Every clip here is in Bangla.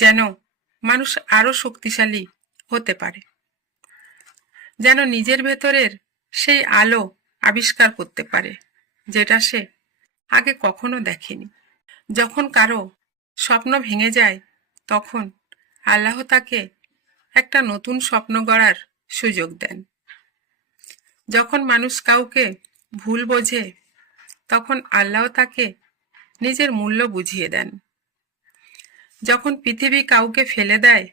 যেন মানুষ আরো শক্তিশালী হতে পারে, যেন নিজের ভেতরের সেই আলো আবিষ্কার করতে পারে যেটা সে আগে কখনো দেখেনি। যখন কারো স্বপ্ন ভেঙে যায়, তখন আল্লাহ তাকে একটা নতুন স্বপ্ন গড়ার সুযোগ দেন। যখন মানুষ কাউকে ভুল বোঝে, তখন আল্লাহ তাকে নিজের মূল্য বুঝিয়ে দেন। যখন পৃথিবী কাউকে ফেলে দেয়,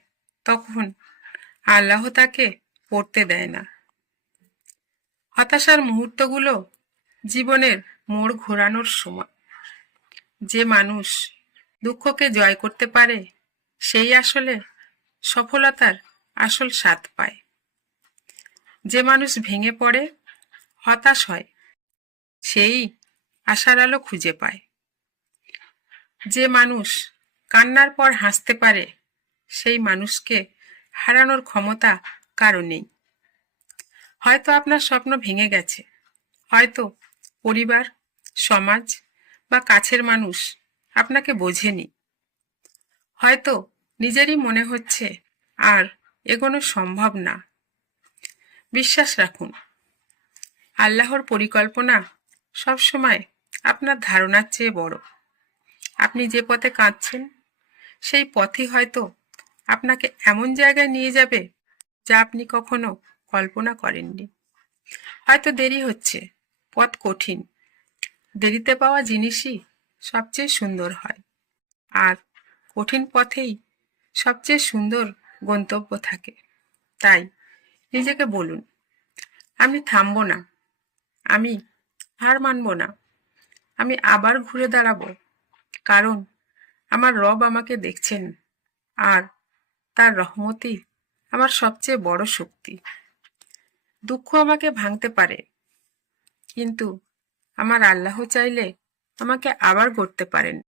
তখন আল্লাহ তাকে পড়তে দেয় না। হতাশার মুহূর্তগুলো জীবনের মোড় ঘোরানোর সময়। যে মানুষ দুঃখকে জয় করতে পারে, সেই আসলে সফলতার আসল স্বাদ পায়। যে মানুষ ভেঙে পড়ে, হতাশ হয়, সেই আশার আলো খুঁজে পায়। যে মানুষ কান্নার পর হাসতে পারে, সেই মানুষকে হারানোর ক্ষমতা কারো নেই। হয়তো আপনার স্বপ্ন ভেঙে গেছে, হয়তো পরিবার, সমাজ বা কাছের মানুষ আপনাকে বোঝেনি, হয়তো নিজেরই মনে হচ্ছে আর এগোনো সম্ভব না। বিশ্বাস রাখুন, আল্লাহর পরিকল্পনা সবসময় আপনার ধারণার চেয়ে বড়। আপনি যে পথে কাঁদছেন, সেই পথই হয়তো আপনাকে এমন জায়গায় নিয়ে যাবে যা আপনি কখনো কল্পনা করেননি। হয়তো দেরি হচ্ছে, পথ কঠিন, দেরিতে পাওয়া জিনিসই সবচেয়ে সুন্দর হয়, আর কঠিন পথেই সবচেয়ে সুন্দর গন্তব্য থাকে। তাই নিজেকে বলুন, আমি থামবো না, আমি হার মানব না, আমি আবার ঘুরে দাঁড়াবো, কারণ আমার রব আমাকে দেখছেন, আর তার রহমতই আমার সবচেয়ে বড় শক্তি। দুঃখ আমাকে ভাঙতে পারে, কিন্তু আমার আল্লাহ চাইলে আমাকে আবার গড়তে পারেন।